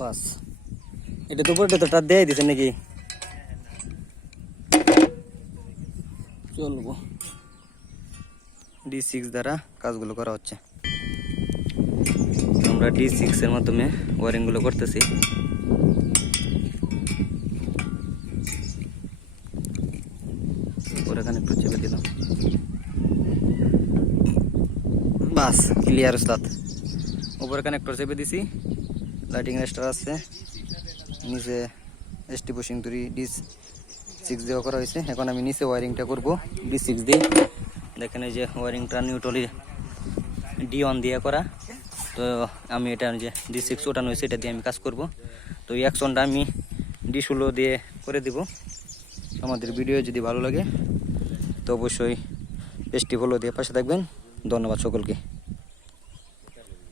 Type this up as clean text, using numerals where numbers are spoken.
বাস এটা দুপুরটা তো টার দেয় দিছে নাকি চলবো D6 দ্বারা কাজগুলো করা হচ্ছে আমরা D6 এর মাধ্যমে ওয়ারিং গুলো করতেছি পুরো কানেক্টর চেপে দিলাম বাস ক্লিয়ার উস্তাদ উপরে কানেক্টর চেপে দিছি লাইটিং রেস্টার আছে নিচে এসটি পুশিং তুরি D6 দেওয়া করা হয়েছে এখন আমি নিচে ওয়ারিংটা করব D6 দিয়ে দেখেন এই যে ওয়ারিংটা নিউট্রালি D1 দিয়ে করা তো আমি এটা যে D6 ওঠানো হয়েছে এটা দিয়ে আমি কাজ করব তো এই অ্যাকশনটা আমি D16 দিয়ে করে দিব আমাদের ভিডিও যদি ভালো লাগে তো অবশ্যই পেজটি ফলো দিয়ে পাশে থাকবেন ধন্যবাদ সকলকে